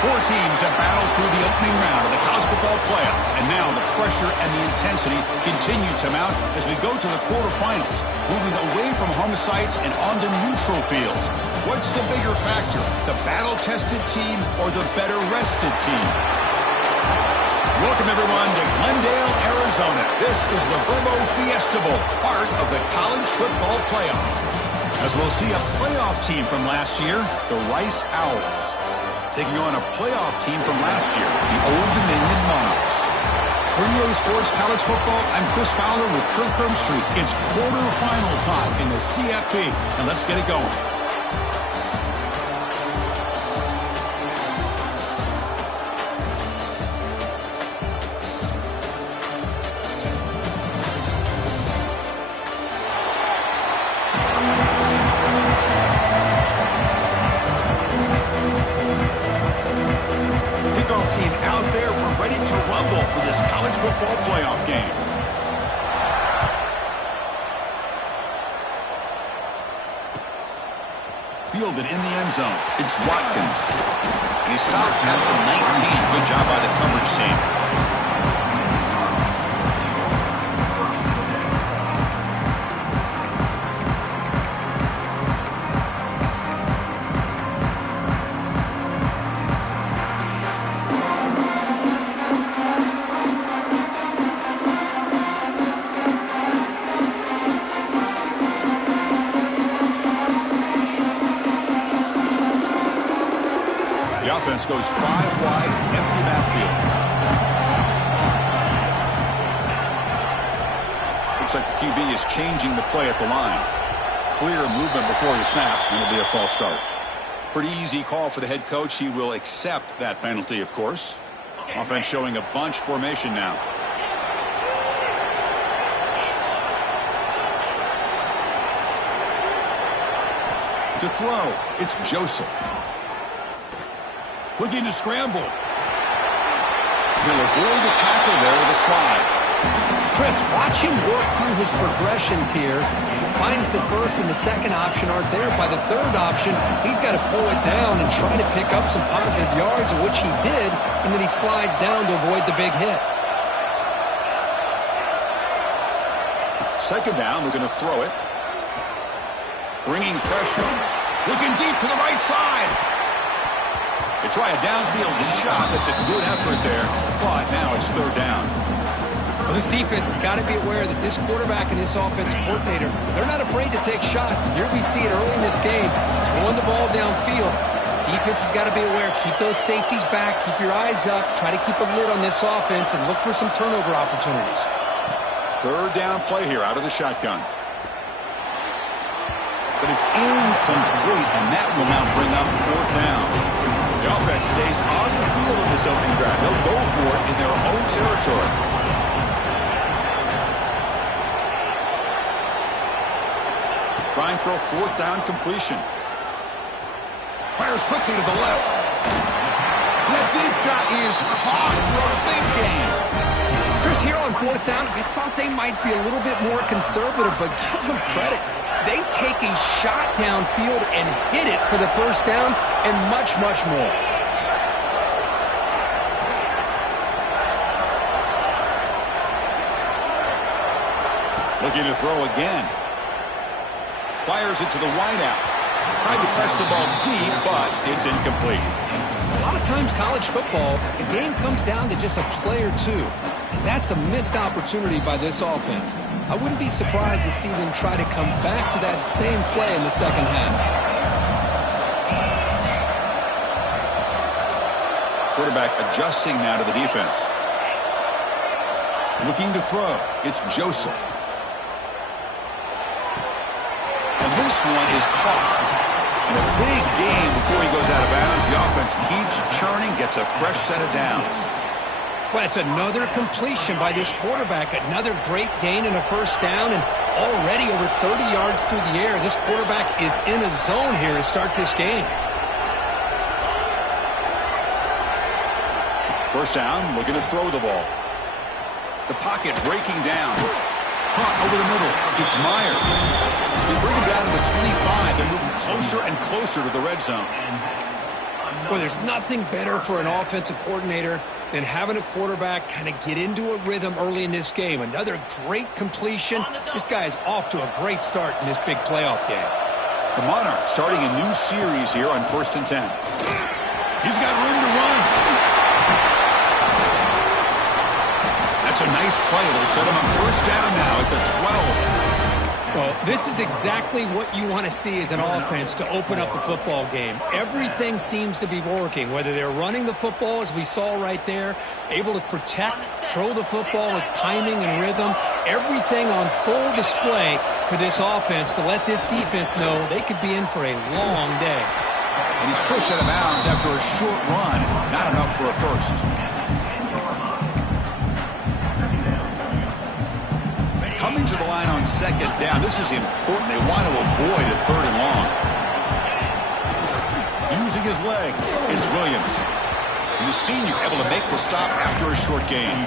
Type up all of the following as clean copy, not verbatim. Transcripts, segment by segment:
Four teams have battled through the opening round of the college football playoff, and now the pressure and the intensity continue to mount as we go to the quarterfinals, moving away from home sites and onto neutral fields. What's the bigger factor, the battle-tested team or the better-rested team? Welcome, everyone, to Glendale, Arizona. This is the Verbo Fiesta Bowl, part of the college football playoff. As we'll see a playoff team from last year, the Rice Owls, taking on a playoff team from last year, the Old Dominion Monarchs. For EA Sports College Football, I'm Chris Fowler with Kirk Herbstreit. It's quarterfinal time in the CFP, and let's get it going. Football playoff game. Fielded in the end zone. It's Watkins. And he stopped at the 19. Good job by the coverage team. The offense goes 5 wide, empty backfield. Looks like the QB is changing the play at the line. Clear movement before the snap, and it'll be a false start. Pretty easy call for the head coach. He will accept that penalty, of course. Offense showing a bunch formation now. To throw, it's Joseph. Looking to scramble. He'll avoid the tackle there with a slide. Chris, watch him work through his progressions here. Finds the first and the second option aren't there. By the third option, he's got to pull it down and try to pick up some positive yards, which he did, and then he slides down to avoid the big hit. Second down, we're going to throw it. Bringing pressure. Looking deep to the right side. They try a downfield shot. That's a good effort there, but now it's third down. Well, this defense has got to be aware that this quarterback and this offensive coordinator, they're not afraid to take shots. Here we see it early in this game, throwing the ball downfield. The defense has got to be aware. Keep those safeties back. Keep your eyes up. Try to keep a lid on this offense and look for some turnover opportunities. Third down play here out of the shotgun. But it's incomplete, and that will now bring up fourth down. The offense stays on the field in this opening drive. They'll go for it in their own territory. Trying for a fourth down completion. Fires quickly to the left. That deep shot is caught for a big gain. Chris, here on fourth down, I thought they might be a little bit more conservative, but give them credit. They take a shot downfield and hit it for the first down and much, much more. Looking to throw again. Fires it to the wideout. Tried to press the ball deep, but it's incomplete. A lot of times college football, the game comes down to just a play or two. And that's a missed opportunity by this offense. I wouldn't be surprised to see them try to come back to that same play in the second half. Quarterback adjusting now to the defense. Looking to throw. It's Joseph. And this one is caught. And a big gain before he goes out of bounds. The offense keeps churning, gets a fresh set of downs. Well, it's another completion by this quarterback. Another great gain and a first down, and already over 30 yards through the air. This quarterback is in a zone here to start this game. First down, looking to throw the ball. The pocket breaking down. Caught over the middle. It's Myers. They bring him down to the 25. They're moving closer and closer to the red zone. Well, there's nothing better for an offensive coordinator than having a quarterback kind of get into a rhythm early in this game. Another great completion. This guy is off to a great start in this big playoff game. The Monarchs starting a new series here on 1st and 10. He's got room to run. That's a nice play. It'll set him up 1st down now at the 12. Well, this is exactly what you want to see as an offense to open up a football game. Everything seems to be working, whether they're running the football, as we saw right there, able to protect, throw the football with timing and rhythm, everything on full display for this offense to let this defense know they could be in for a long day. And he's pushed out of bounds after a short run, not enough for a first. Coming to the line on 2nd down. This is important. They want to avoid a 3rd and long. Using his legs, it's Williams. And the senior able to make the stop after a short gain.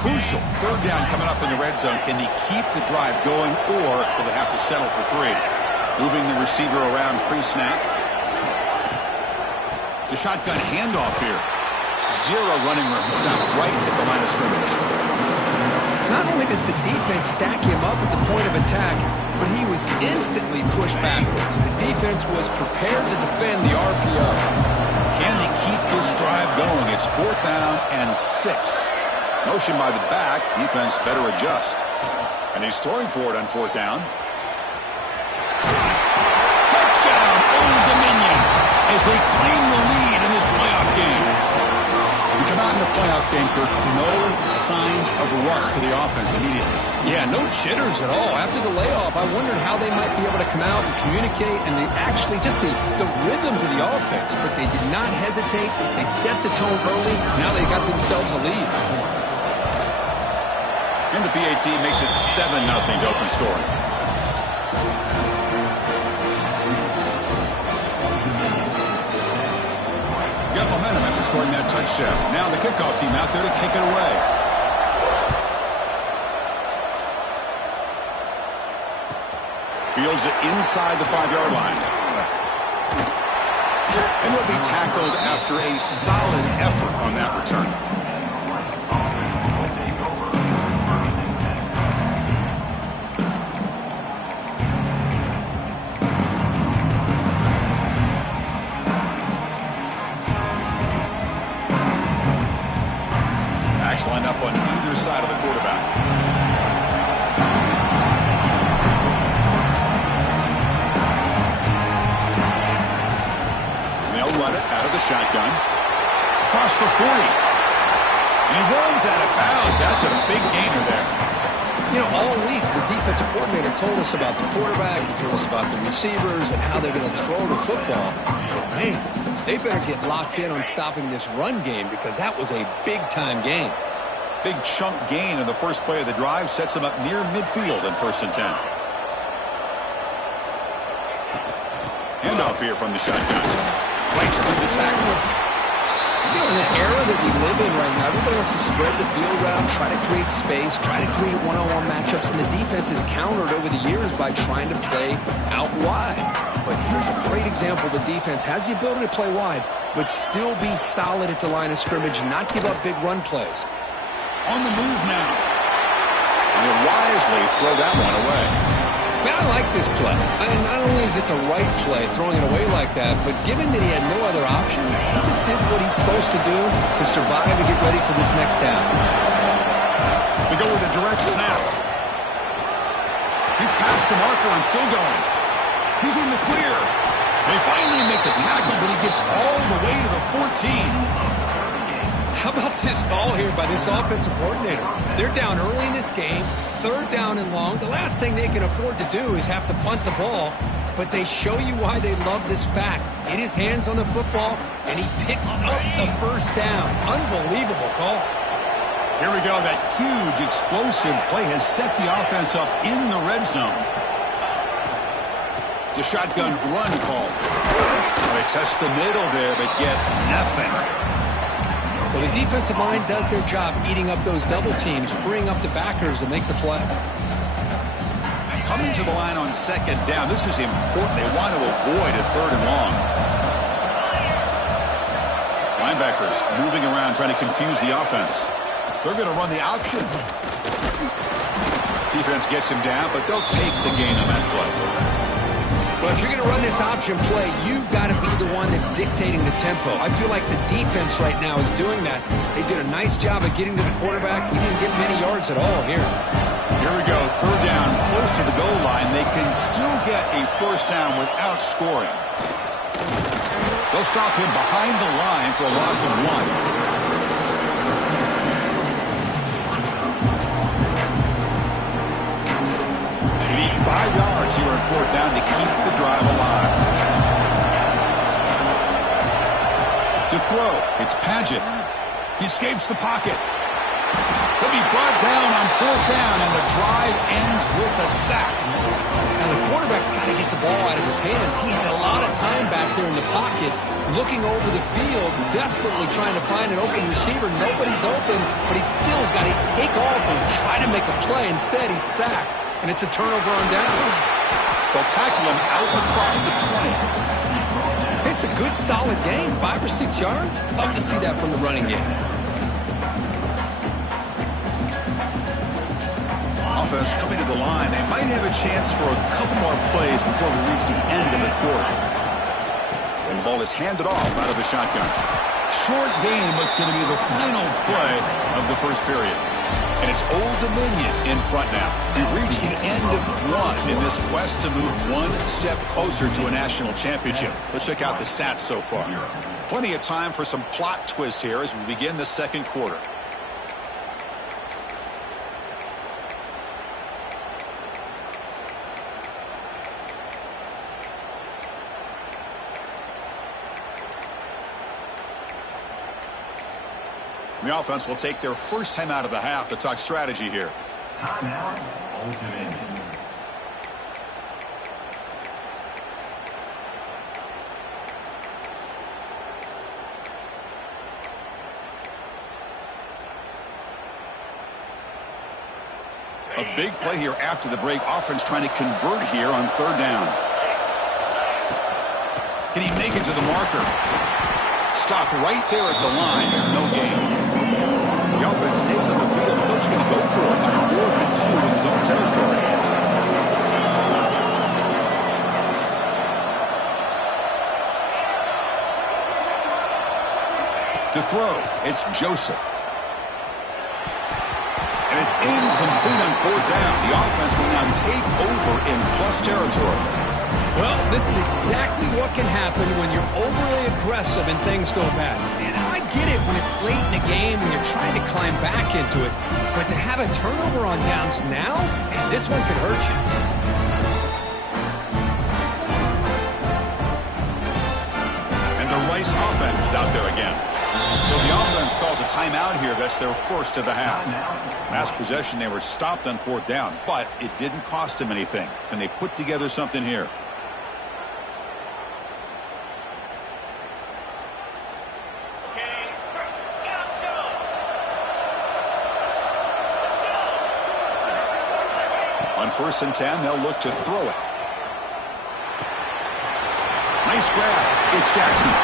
Crucial 3rd down coming up in the red zone. Can they keep the drive going, or will they have to settle for 3? Moving the receiver around pre-snap. The shotgun handoff here. 0 running room. Stop right at the line of scrimmage. Not only does the defense stack him up at the point of attack, but he was instantly pushed backwards. The defense was prepared to defend the RPO. Can they keep this drive going? It's 4th down and 6. Motion by the back. Defense better adjust. And he's throwing for it on 4th down. Touchdown, Old Dominion, as they claim the lead in this playoff game. We come out in the playoff game, Kirk. No signs of rust for the offense immediately. Yeah, no jitters at all. After the layoff, I wondered how they might be able to come out and communicate, and they actually just the rhythm to the offense. But they did not hesitate. They set the tone early. Now they got themselves a lead. And the PAT makes it 7-0 to open scoring. Got momentum after scoring that touchdown. Now the kickoff team out there to kick it away. Fields it inside the 5-yard line. And will be tackled after a solid effort on that return. Lined up on either side of the quarterback. And they'll run it out of the shotgun. Across the 40. And he runs out of bounds. That's a big gainer there. You know, all week, the defensive coordinator told us about the quarterback. He told us about the receivers and how they're going to throw the football. Man, they better get locked in on stopping this run game, because that was a big-time game. Big chunk gain in the first play of the drive sets him up near midfield in 1st and 10. Handoff here from the shotgun. Breaks through the tackle. You know, in the era that we live in right now, everybody wants to spread the field around, try to create space, try to create one-on-one matchups, and the defense is countered over the years by trying to play out wide. But here's a great example. The defense has the ability to play wide, but still be solid at the line of scrimmage and not give up big run plays. On the move now. And he'll wisely throw that one away. Man, I like this play. I mean, not only is it the right play, throwing it away like that, but given that he had no other option, he just did what he's supposed to do to survive and get ready for this next down. We go with a direct snap. He's past the marker and still going. He's in the clear. They finally make the tackle, but he gets all the way to the 14. How about this call here by this offensive coordinator? They're down early in this game, 3rd down and long. The last thing they can afford to do is have to punt the ball, but they show you why they love this back. Get his hands on the football, and he picks up the 1st down. Unbelievable call. Here we go. That huge, explosive play has set the offense up in the red zone. It's a shotgun run call. They test the middle there, but get nothing. Well, the defensive line does their job eating up those double teams, freeing up the backers to make the play. Coming to the line on second down. This is important. They want to avoid a third and long. Linebackers moving around, trying to confuse the offense. They're going to run the option. Defense gets him down, but they'll take the gain on that play. Well, if you're going to run this option play, you've got to be the one that's dictating the tempo. I feel like the defense right now is doing that. They did a nice job of getting to the quarterback. He didn't get many yards at all here. Here we go, third down, close to the goal line. They can still get a first down without scoring. They'll stop him behind the line for a loss of 1. They need 5 yards here on fourth down to keep the drive alive. To throw, it's Paget. He escapes the pocket. He'll be brought down on fourth down, and the drive ends with a sack. Now, the quarterback's got to get the ball out of his hands. He had a lot of time back there in the pocket, looking over the field, desperately trying to find an open receiver. Nobody's open, but he still's got to take off and try to make a play. Instead, he's sacked, and it's a turnover on down. They'll tackle him out across the 20. It's a good, solid game, 5 or 6 yards. Love to see that from the running game. Offense coming to the line. They might have a chance for a couple more plays before we reach the end of the quarter. And the ball is handed off out of the shotgun. Short game, but it's going to be the final play of the first period. And it's Old Dominion in front now. We've reached the end of one in this quest to move one step closer to a national championship. Let's check out the stats so far. Plenty of time for some plot twists here as we begin the second quarter. The offense will take their first time out of the half to talk strategy here. Timeout, Old Dominion. A big play here after the break. Offense trying to convert here on third down. Can he make it to the marker? Stop right there at the line. No gain. The offense stays on the field. The coach is going to go for it on 4th and 2 in his own territory. To throw, it's Joseph. And it's incomplete on fourth down. The offense will now take over in plus territory. Well, this is exactly what can happen when you're overly aggressive and things go bad. And I get it when it's late in the game and you're trying to climb back into it. But to have a turnover on downs now, man, this one could hurt you. And the Rice offense is out there again. So the offense calls a timeout here. That's their first of the half. Last possession, they were stopped on fourth down, but it didn't cost them anything. Can they put together something here? On 1st and 10, they'll look to throw it. Nice grab. It's Jackson.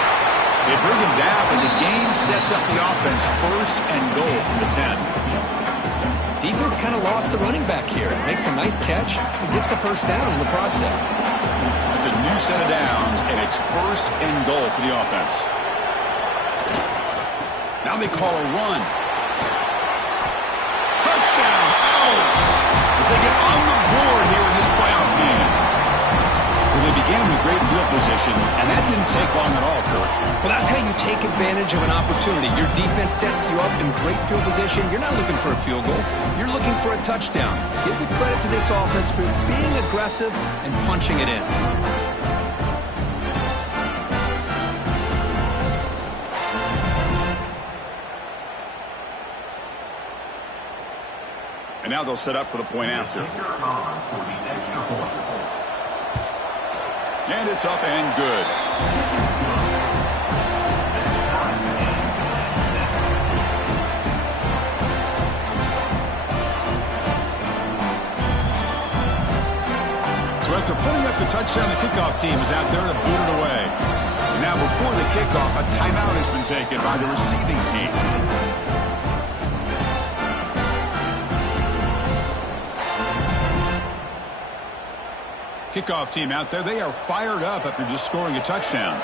They bring him down, and the game sets up the offense 1st and goal from the 10. Defense kind of lost the running back here. Makes a nice catch and gets the first down in the process. It's a new set of downs, and it's 1st and goal for the offense. Now they call a run. Touchdown, Owls, as they get on the board here in this playoff game. Well, they began with great field position, and that didn't take long at all, Kurt. Well, that's how you take advantage of an opportunity. Your defense sets you up in great field position. You're not looking for a field goal. You're looking for a touchdown. Give the credit to this offense for being aggressive and punching it in. And now they'll set up for the point after. And it's up and good. touchdown. The kickoff team is out there to boot it away. And now before the kickoff, a timeout has been taken by the receiving team. Kickoff team out there, they are fired up after just scoring a touchdown.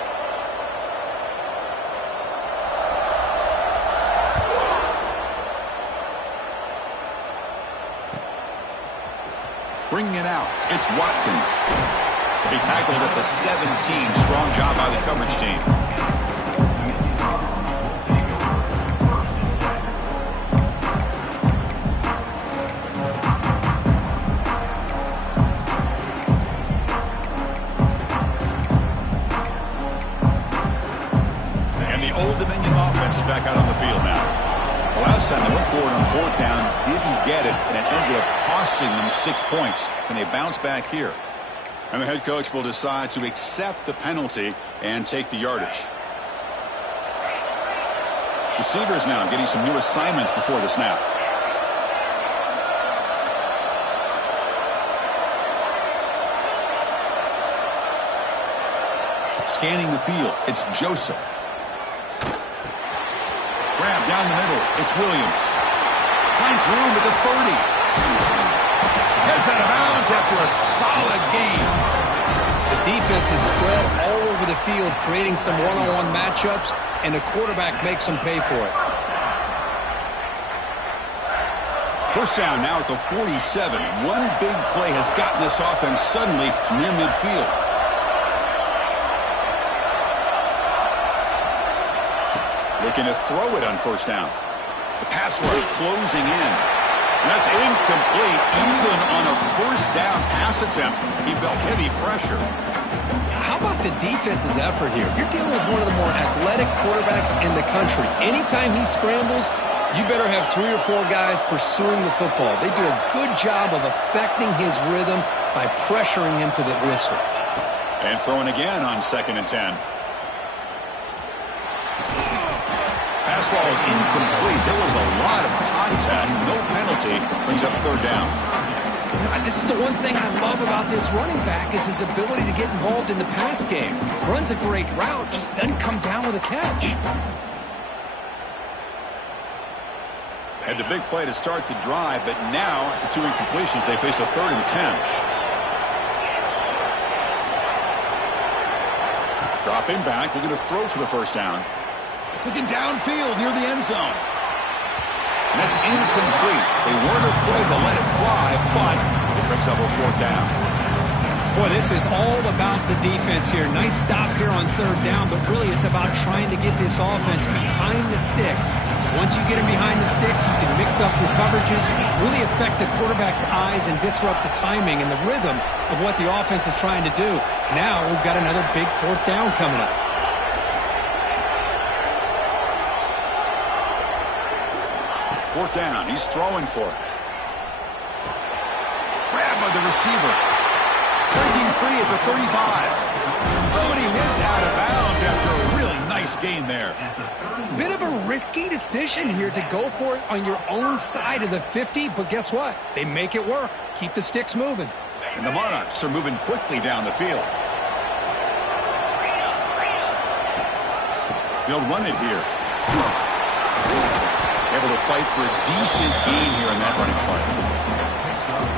Bringing it out, it's Watkins. He tackled at the 17. Strong job by the coverage team. And the Old Dominion offense is back out on the field now. The last time they went for it on fourth down, didn't get it, and it ended up costing them 6 points. And they bounce back here. And the head coach will decide to accept the penalty and take the yardage. Receivers now getting some new assignments before the snap. Scanning the field, it's Joseph. Grab down the middle, it's Williams. Finds room at the 30. Heads out of bounds after a solid game. The defense is spread all over the field, creating some one-on-one matchups, and the quarterback makes them pay for it. First down now at the 47. One big play has gotten this offense suddenly near midfield. Looking to throw it on first down. The pass rush closing in. That's incomplete. Even on a first down pass attempt, he felt heavy pressure. How about the defense's effort here? You're dealing with one of the more athletic quarterbacks in the country. Anytime he scrambles, you better have 3 or 4 guys pursuing the football. They do a good job of affecting his rhythm by pressuring him to the whistle. And throwing again on 2nd and 10. Pass ball is incomplete. There was a lot of contact. No penalty. Brings up 3rd down. You know, this is the one thing I love about this running back is his ability to get involved in the pass game. Runs a great route, just doesn't come down with a catch. Had the big play to start the drive, but now, the 2 incompletions, they face a 3rd and 10. Dropping back, looking to throw for the first down. Looking downfield near the end zone. And that's incomplete. They weren't afraid to let it fly, but it brings up a 4th down. Boy, this is all about the defense here. Nice stop here on 3rd down, but really it's about trying to get this offense behind the sticks. Once you get him behind the sticks, you can mix up your coverages, really affect the quarterback's eyes and disrupt the timing and the rhythm of what the offense is trying to do. Now we've got another big 4th down coming up. Fourth down. He's throwing for it. Grabbed by the receiver. Breaking free at the 35. Oh, and he hits out of bounds after a really nice gain there. Bit of a risky decision here to go for it on your own side of the 50, but guess what? They make it work. Keep the sticks moving. And the Monarchs are moving quickly down the field. They'll run it here. Able to fight for a decent gain here in that running play.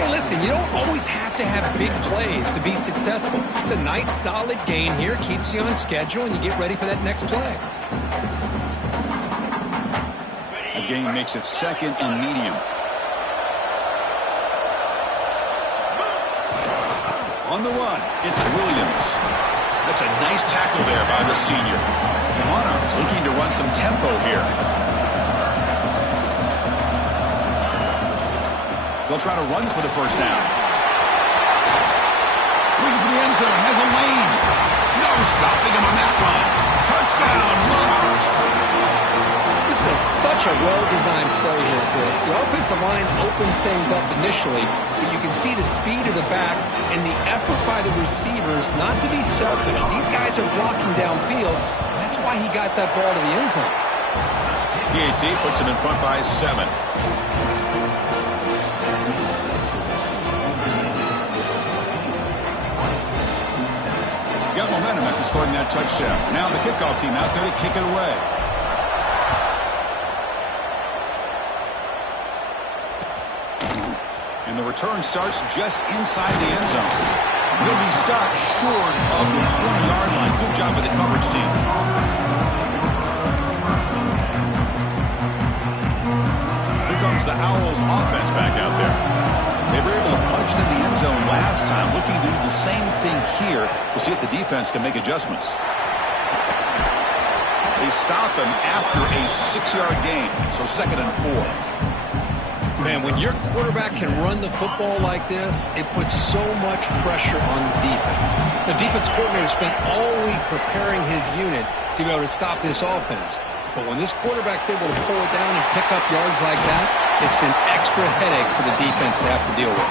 Hey, listen, you don't always have to have big plays to be successful. It's a nice, solid gain here. Keeps you on schedule, and you get ready for that next play. A gain makes it 2nd and medium. On the run, it's Williams. That's a nice tackle there by the senior. The Monarchs looking to run some tempo here. They'll try to run for the first down. Looking for the end zone. Has a lane. No stopping him on that run. Touchdown, Monarchs. This is such a well-designed play here, Chris. The offensive line opens things up initially, but you can see the speed of the back and the effort by the receivers not to be selfish. These guys are blocking downfield. That's why he got that ball to the end zone. PAT puts him in front by 7. Got momentum after scoring that touchdown. Now the kickoff team out there to kick it away. And the return starts just inside the end zone. He'll be stopped short of the 20-yard line. Good job by the coverage team. Here comes the Owls offense back out there. They were able to punch it in the end zone last time. Looking to do the same thing here. We'll see if the defense can make adjustments. They stop him after a 6-yard gain. So 2nd and 4. Man, when your quarterback can run the football like this, it puts so much pressure on the defense. The defense coordinator spent all week preparing his unit to be able to stop this offense. But when this quarterback's able to pull it down and pick up yards like that, it's an extra headache for the defense to have to deal with.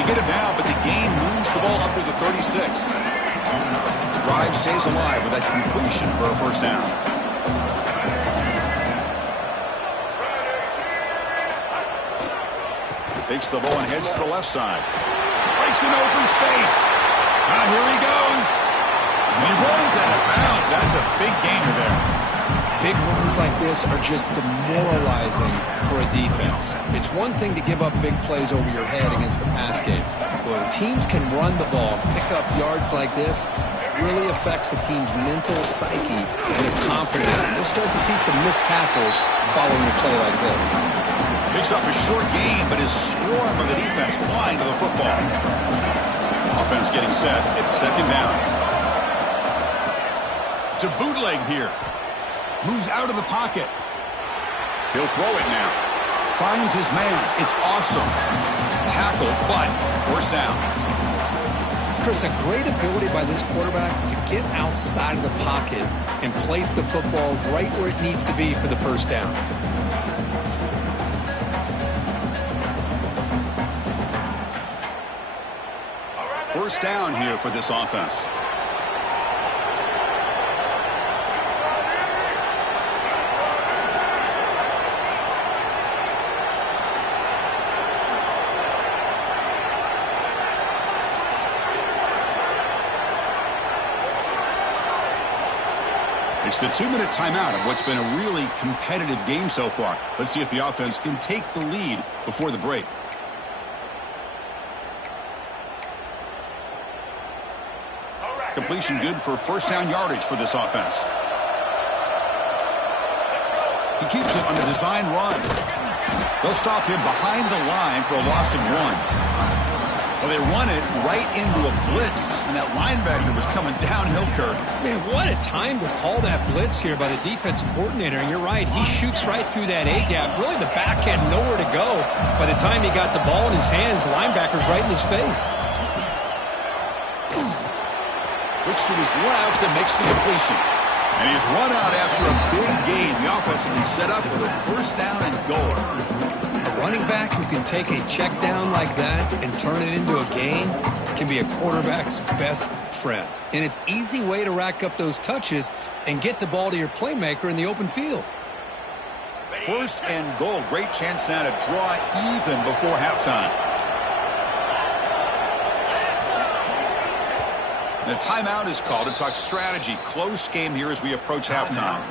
They get it now, but the game moves the ball up to the 36. The drive stays alive with that completion for a first down. Takes the ball and heads to the left side. Breaks an open space. Now here he goes. And he runs out of bounds. That's a big gainer there. Big runs like this are just demoralizing for a defense. It's one thing to give up big plays over your head against the pass game. But when teams can run the ball, pick up yards like this, it really affects the team's mental psyche and their confidence. And we'll start to see some missed tackles following a play like this. Picks up a short gain, but is swarmed by the defense flying to the football. Offense getting set. It's 2nd down. To bootleg here. Moves out of the pocket. He'll throw it now. Finds his man. It's awesome. Tackle, but first down. Chris, a great ability by this quarterback to get outside of the pocket and place the football right where it needs to be for the first down. First down here for this offense. It's the 2-minute timeout of what's been a really competitive game so far. Let's see if the offense can take the lead before the break. Completion good for first down yardage for this offense. He keeps it on a design run. They'll stop him behind the line for a loss of 1. Well, they run it right into a blitz, and that linebacker was coming downhill, Kurt. Man, what a time to call that blitz here by the defensive coordinator. And you're right, he shoots right through that A-gap. Really, the back had nowhere to go. By the time he got the ball in his hands, the linebacker's right in his face. Looks to his left and makes the completion. And he's run out after a big gain. The offense will be set up with a first down and goal. A running back who can take a check down like that and turn it into a gain can be a quarterback's best friend. And it's an easy way to rack up those touches and get the ball to your playmaker in the open field. First and goal. Great chance now to draw even before halftime. The timeout is called to talk strategy. Close game here as we approach halftime.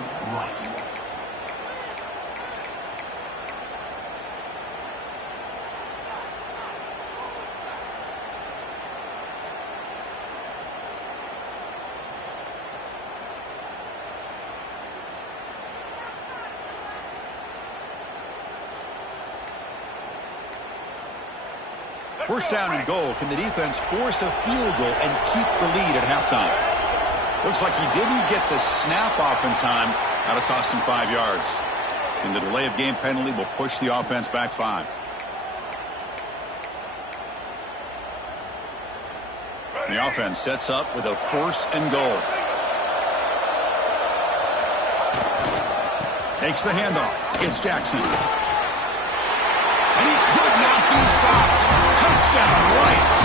First down and goal. Can the defense force a field goal and keep the lead at halftime? Looks like he didn't get the snap off in time. That'll cost him 5 yards. And the delay of game penalty will push the offense back 5. The offense sets up with a first and goal. Takes the handoff. It's Jackson. And he could not be stopped. Touchdown, Rice.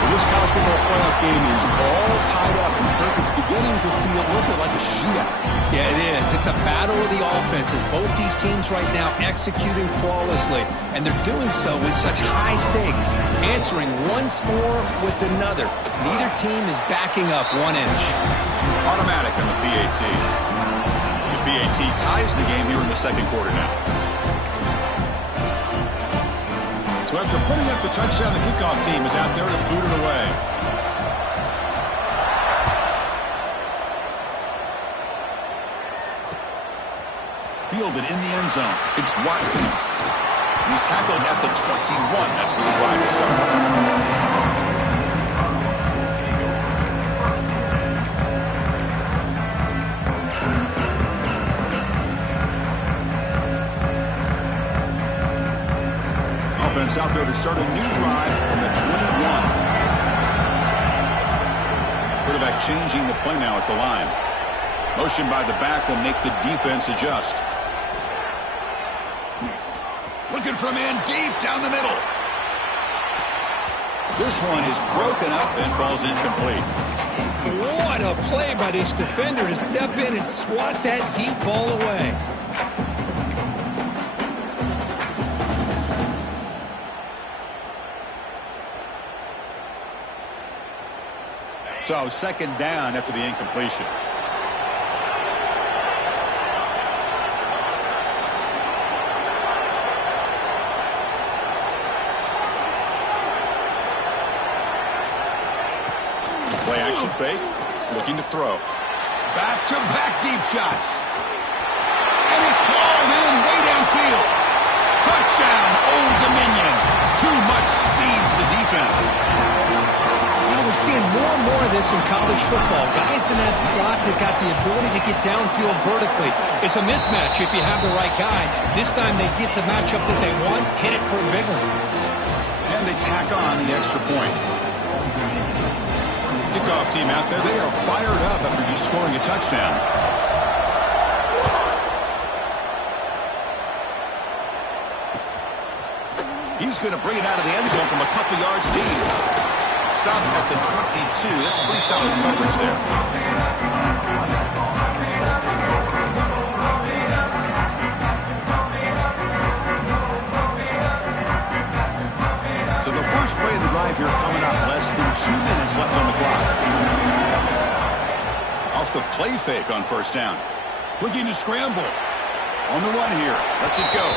Well, this college football playoff game is all tied up, and it's beginning to feel a little bit like a shootout. Yeah, it is. It's a battle of the offenses. Both these teams right now executing flawlessly, and they're doing so with such high stakes, answering one score with another. Neither team is backing up 1 inch. Automatic on the PAT. The PAT ties the game here in the second quarter now. So after putting up the touchdown, the kickoff team is out there to boot it away. Fielded in the end zone. It's Watkins. He's tackled at the 21. That's where the drive will start. Offense out there to start a new drive from the 21. Quarterback changing the play now at the line. Motion by the back will make the defense adjust. Looking from in deep down the middle. This one is broken up and ball's incomplete. What a play by this defender to step in and swat that deep ball away. So second down after the incompletion. Play action fake. Looking to throw. Back-to-back deep shots. And it's hauled in way downfield. Touchdown, Old Dominion. Too much speed for the defense. We're seeing more and more of this in college football. Guys in that slot that got the ability to get downfield vertically. It's a mismatch if you have the right guy. This time they get the matchup that they want, hit it for a big one. And they tack on the extra point. Kickoff team out there, they are fired up after just scoring a touchdown. He's going to bring it out of the end zone from a couple yards deep. Stop at the 22. That's pretty solid coverage there. So the first play of the drive here coming up. Less than 2 minutes left on the clock. Off the play fake on first down. Looking to scramble. On the run here. Lets it go.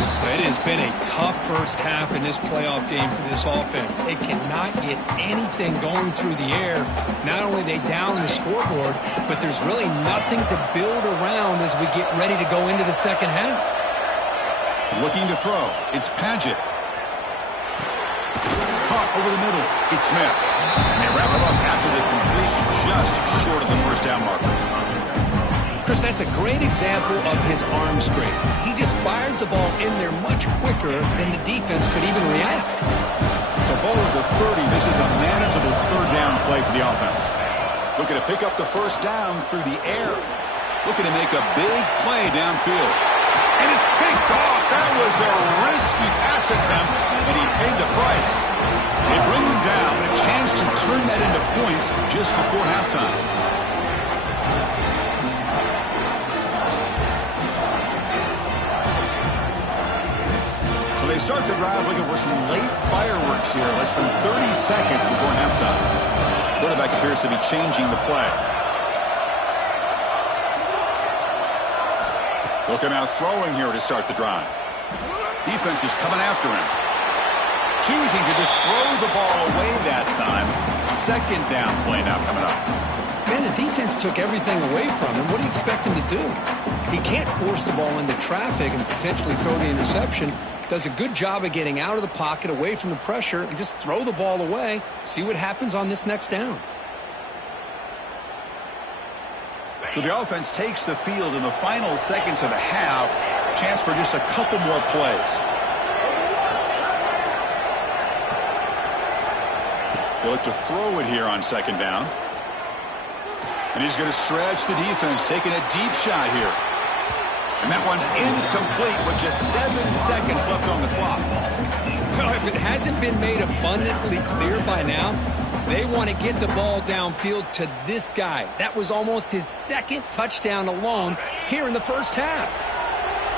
It has been a tough first half in this playoff game for this offense. They cannot get anything going through the air. Not only are they down the scoreboard, but there's really nothing to build around as we get ready to go into the second half. Looking to throw. It's Padgett. Caught over the middle. It's Smith. And they wrap it up after the completion just short of the first down marker. Chris, that's a great example of his arm strength. He just fired the ball in there much quicker than the defense could even react. It's a ball at the 30. This is a manageable third down play for the offense. Looking to pick up the first down through the air. Looking to make a big play downfield. And it's picked off. That was a risky pass attempt, and he paid the price. They bring him down, but a chance to turn that into points just before halftime. They start the drive looking for some late fireworks here, less than 30 seconds before halftime. Quarterback appears to be changing the play. Looking out throwing here to start the drive. Defense is coming after him. Choosing to just throw the ball away that time. Second down play now coming up. Man, the defense took everything away from him. What do you expect him to do? He can't force the ball into traffic and potentially throw the interception. Does a good job of getting out of the pocket, away from the pressure, and just throw the ball away. See what happens on this next down. So the offense takes the field in the final seconds of the half. Chance for just a couple more plays. They look to throw it here on second down. And he's going to stretch the defense, taking a deep shot here. And that one's incomplete with just 7 seconds left on the clock. Well, if it hasn't been made abundantly clear by now, they want to get the ball downfield to this guy. That was almost his second touchdown alone here in the first half.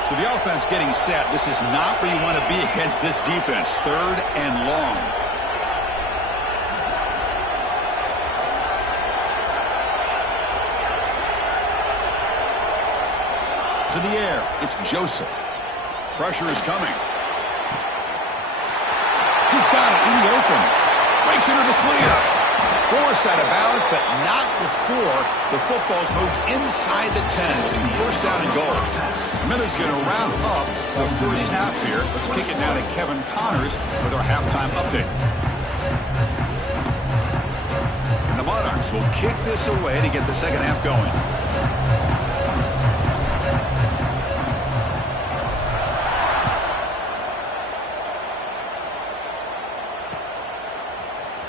So the offense getting set. This is not where you want to be against this defense. 3rd and long. To the air. It's Joseph. Pressure is coming. He's got it in the open. Breaks into the clear. Forced out of bounds, but not before the football's moved inside the 10. First down and goal. Miller's going to wrap up the first half here. Let's kick it down to Kevin Connors with our halftime update. And the Monarchs will kick this away to get the second half going.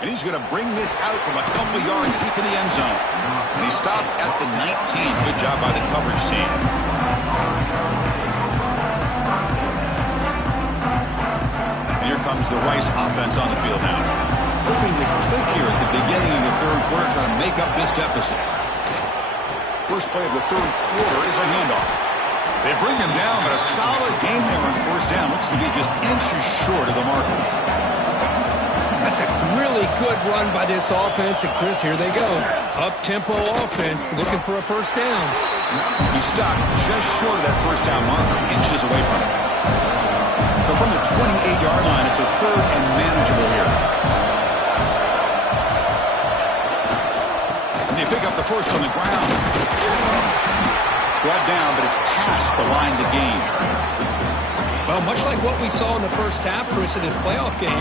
And he's going to bring this out from a couple yards deep in the end zone. And he stopped at the 19. Good job by the coverage team. And here comes the Rice offense on the field now. Hoping to click here at the beginning of the third quarter, trying to make up this deficit. First play of the third quarter is a handoff. They bring him down, but a solid game there on first down. Looks to be just inches short of the marker. That's a really good run by this offense. And, Chris, here they go. Up-tempo offense looking for a first down. He stopped just short of that first down marker, inches away from it. So from the 28-yard line, it's a 3rd and manageable here. And they pick up the first on the ground. Brought down, but it's past the line to gain. Well, much like what we saw in the first half, Chris, in this playoff game,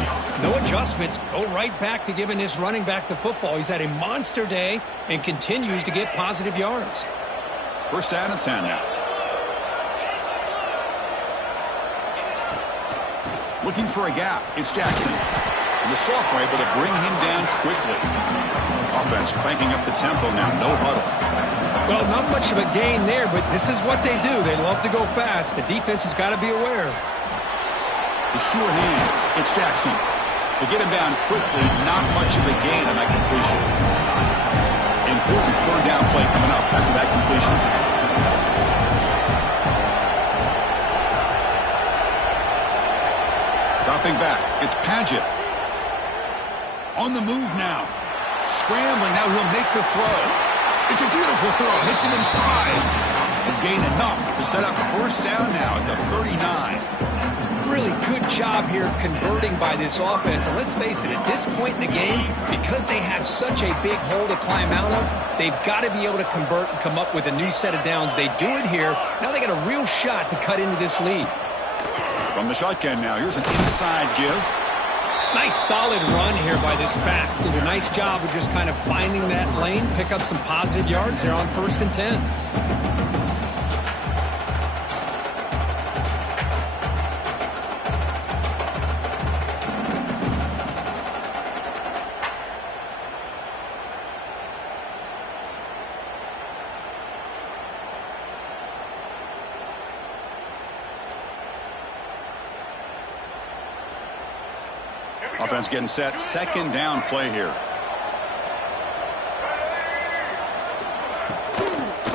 no adjustments. Go right back to giving this running back to football. He's had a monster day and continues to get positive yards. First down and 10 now. Looking for a gap. It's Jackson. And the sophomore able to bring him down quickly. Offense cranking up the tempo now. No huddle. Well, not much of a gain there, but this is what they do. They love to go fast. The defense has got to be aware. The sure hands. It's Jackson. To get him down quickly, not much of a gain on that completion. Important third down play coming up after that completion. Dropping back. It's Padgett. On the move now. Scrambling. Now he'll make the throw. It's a beautiful throw. Hits him in stride. And gain enough to set up first down now at the 39. Really good job here of converting by this offense. And let's face it, at this point in the game, because they have such a big hole to climb out of, they've got to be able to convert and come up with a new set of downs. They do it here. Now they got a real shot to cut into this lead. From the shotgun now, here's an inside give. Nice solid run here by this back. Did a nice job of just kind of finding that lane, pick up some positive yards there on 1st and 10. Offense getting set. Second down play here.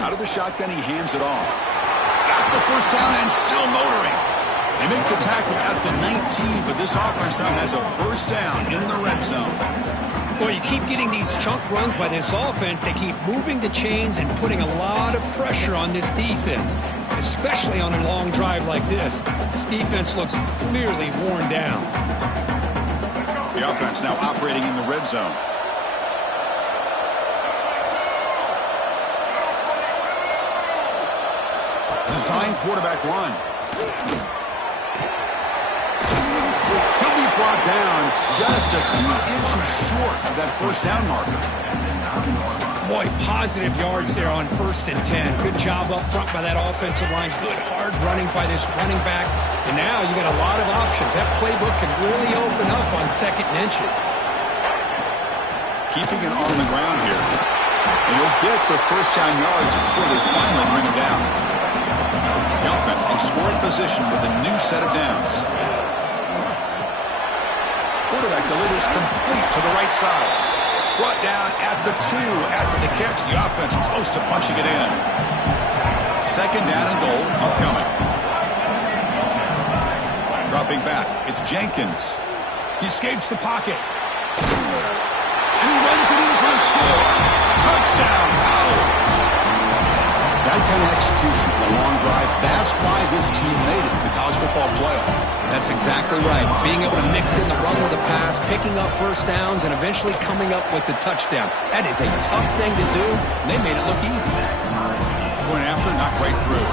Out of the shotgun, he hands it off. Got the first down and still motoring. They make the tackle at the 19, but this offense now has a first down in the red zone. Well, you keep getting these chunk runs by this offense. They keep moving the chains and putting a lot of pressure on this defense, especially on a long drive like this. This defense looks clearly worn down. The offense now operating in the red zone. Design quarterback run. He'll be brought down just a few inches short of that first down marker. Boy, positive yards there on 1st and 10. Good job up front by that offensive line. Good hard running by this running back. And now you got a lot of options. That playbook can really open up on 2nd and inches. Keeping it on the ground here. And you'll get the first down yards before they finally bring him down. The offense in scoring position with a new set of downs. quarterback delivers complete to the right side. Brought down at the 2 after the catch. The offense close to punching it in. Second down and goal upcoming. Dropping back, it's Jenkins. He escapes the pocket. And he runs it in for the score. Touchdown, Owls. That kind of execution for a long drive, that's why this team made it to the college football playoff. That's exactly right. Being able to mix in the run with the pass, picking up first downs, and eventually coming up with the touchdown. That is a tough thing to do, and they made it look easy. Point after, not quite through.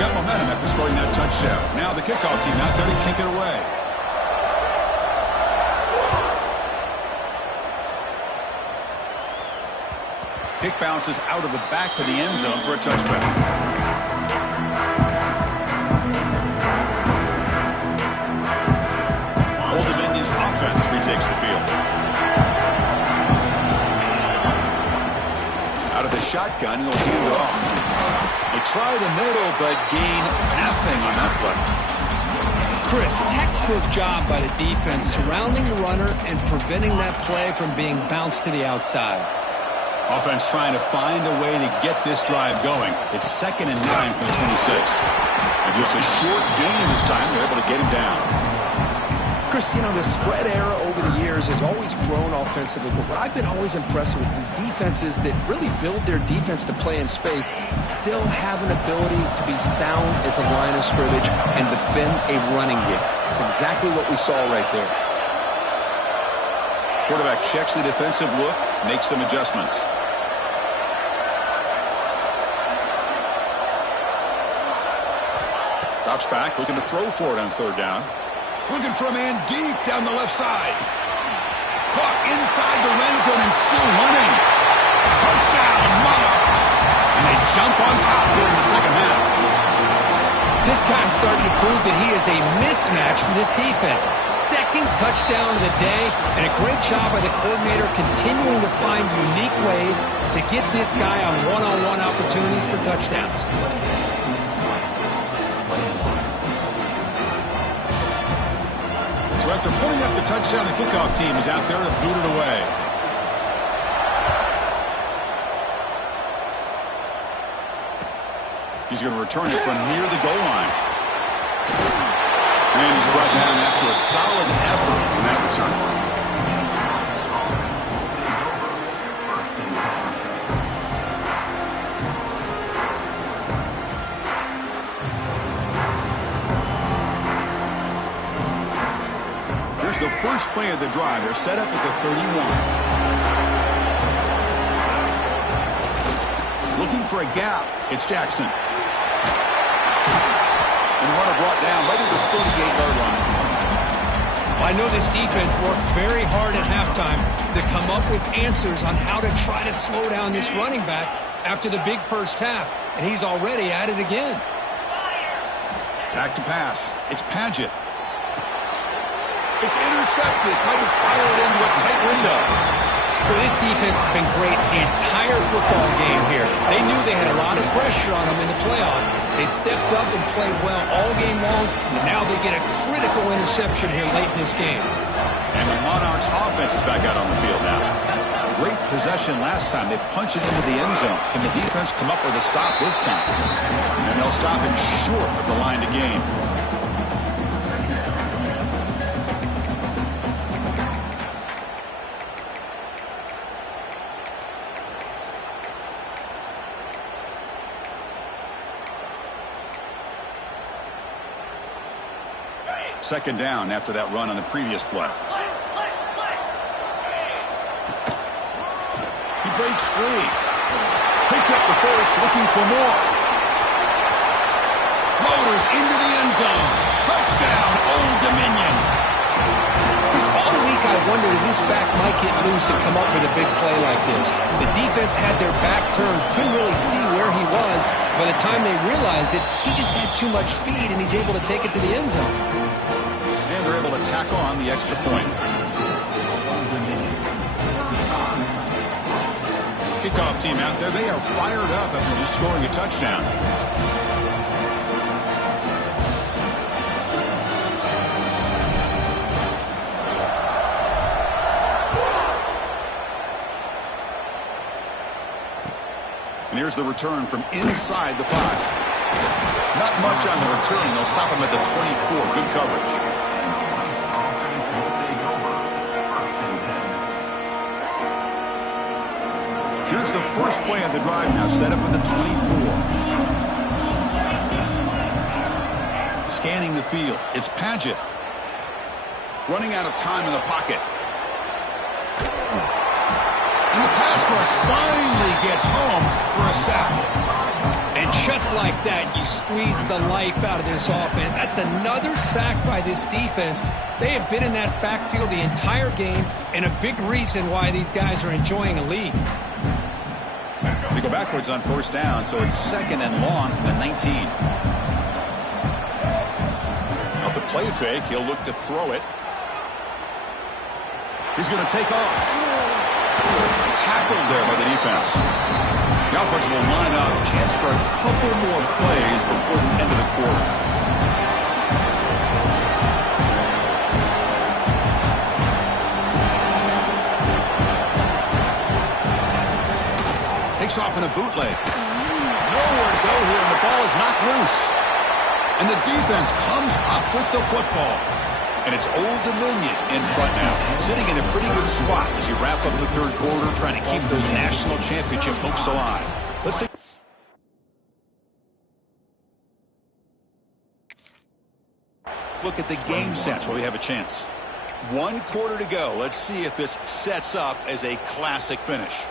Got momentum after scoring that touchdown. Now the kickoff team out there to kick it away. Kick bounces out of the back of the end zone for a touchback. Old Dominion's offense retakes the field. Out of the shotgun, he'll hand it off. They try the middle, but gain nothing on that play. Chris, textbook job by the defense surrounding the runner and preventing that play from being bounced to the outside. Offense trying to find a way to get this drive going. It's 2nd and 9 from the 26. And just a short gain this time. They're able to get him down. Chris, the spread era over the years has always grown offensively, but what I've been always impressed with defenses that really build their defense to play in space still have an ability to be sound at the line of scrimmage and defend a running game. It's exactly what we saw right there. Quarterback checks the defensive look, makes some adjustments. Drops back, looking to throw for it on 3rd down. Looking for a man deep down the left side. Caught inside the red zone and still running. Touchdown, Monarchs! And they jump on top here in the second half. This guy's starting to prove that he is a mismatch for this defense. 2nd touchdown of the day, and a great job by the coordinator continuing to find unique ways to get this guy on one-on-one opportunities for touchdowns. So after putting up the touchdown, the kickoff team is out there to boot it away. He's going to return it from near the goal line. And he's brought down after a solid effort in that return. Here's the first play of the drive. They're set up at the 31. Looking for a gap. It's Jackson. And the runner brought down right at the 38-yard line. I know this defense worked very hard at halftime to come up with answers on how to try to slow down this running back after the big first half, and he's already at it again. Back to pass. It's Padgett. It's intercepted. Tried to fire it into a tight window. Well, this defense has been great the entire football game here. They knew they had a lot of pressure on them in the playoff. They stepped up and played well all game long, and now they get a critical interception here late in this game. And the Monarchs offense is back out on the field now. Great possession last time. They punched it into the end zone. Can the defense come up with a stop this time? And they'll stop him short of the line to gain. Second down after that run on the previous play. He breaks free. Picks up the first, looking for more. Motors into the end zone. Touchdown, Old Dominion. Chris, all week I wondered if this back might get loose and come up with a big play like this. The defense had their back turned, couldn't really see where he was. By the time they realized it, he just had too much speed, and he's able to take it to the end zone. They're able to tack on the extra point. Kickoff team out there. They are fired up after just scoring a touchdown. And here's the return from inside the 5. Not much on the return. They'll stop him at the 24. Good coverage. Here's the first play of the drive now, set up at the 24. Scanning the field. It's Paget. Running out of time in the pocket. And the pass rush finally gets home for a sack. And just like that, you squeeze the life out of this offense. That's another sack by this defense. They have been in that backfield the entire game, and a big reason why these guys are enjoying a lead. They go backwards on first down, so it's 2nd and long from the 19. Off the play fake, he'll look to throw it. He's going to take off. Tackled there by the defense. The offense will line up. Chance for a couple more plays before the end of the quarter. Takes off in a bootleg. Nowhere to go here, and the ball is knocked loose. And the defense comes up with the football. And it's Old Dominion in front now, sitting in a pretty good spot as you wrap up the third quarter, trying to keep those national championship hopes alive. Let's see. Look at the game sets while we have a chance. 1 quarter to go. Let's see if this sets up as a classic finish.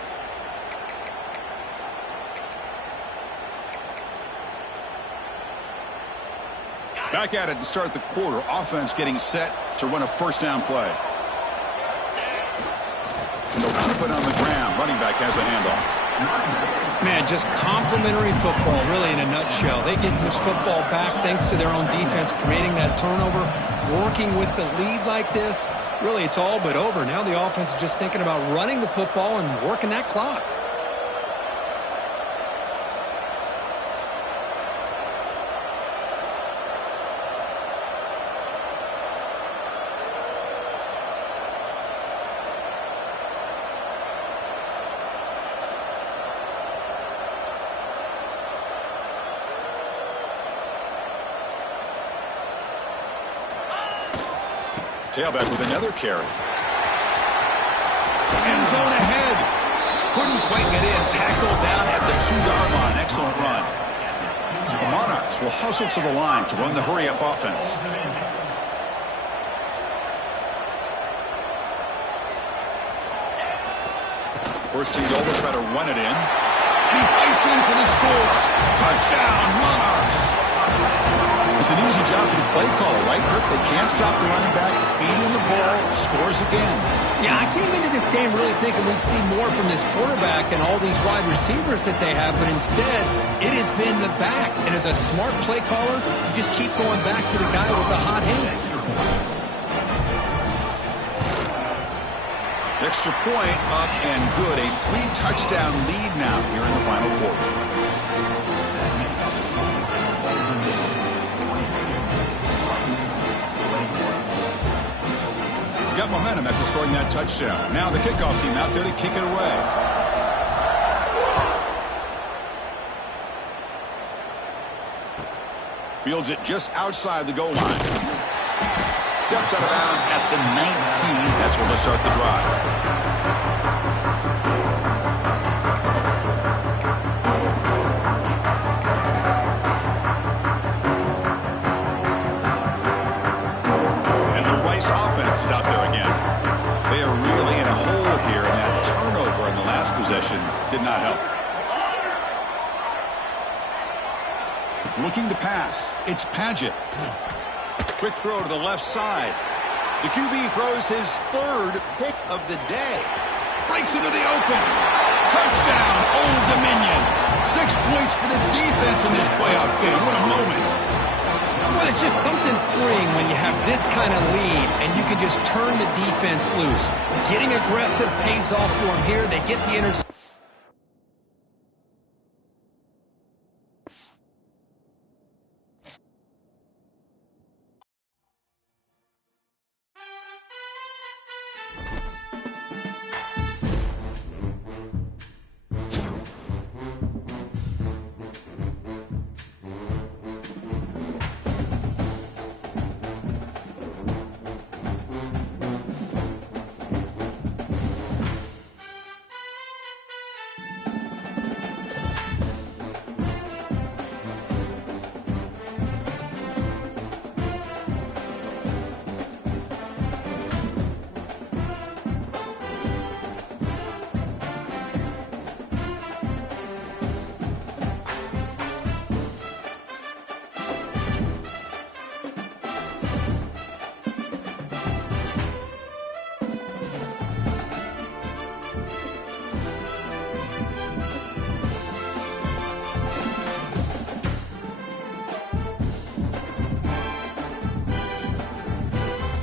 Back at it to start the quarter. Offense getting set to run a first down play. And they'll keep it on the ground. Running back has the handoff. Man, just complimentary football, really, in a nutshell. They get this football back thanks to their own defense, creating that turnover, working with the lead like this. Really, it's all but over. Now the offense is just thinking about running the football and working that clock. Tailback with another carry. End zone ahead. Couldn't quite get in. Tackled down at the 2-yard line. Excellent run. The Monarchs will hustle to the line to run the hurry-up offense. First team goal, they'll try to run it in. And he fights in for the score. Touchdown, Monarchs. It's an easy job for the play caller, right, Kirk? They can't stop the running back, feeding the ball, scores again. Yeah, I came into this game really thinking we'd see more from this quarterback and all these wide receivers that they have, but instead, it has been the back. And as a smart play caller, you just keep going back to the guy with the hot hand. Extra point up and good. A 3-touchdown lead now here in the final quarter. Got momentum after scoring that touchdown. Now the kickoff team out there to kick it away. Fields it just outside the goal line. Steps out of bounds at the 19. That's where they'll start the drive. Offense is out there again. They are really in a hole here, and that turnover in the last possession did not help. Looking to pass. It's Paget. Quick throw to the left side. The QB throws his 3rd pick of the day. Breaks into the open. Touchdown, Old Dominion. 6 points for the defense in this playoff game. What a moment. Well, it's just something freeing when you have this kind of lead and you can just turn the defense loose. Getting aggressive pays off for them here. They get the interception.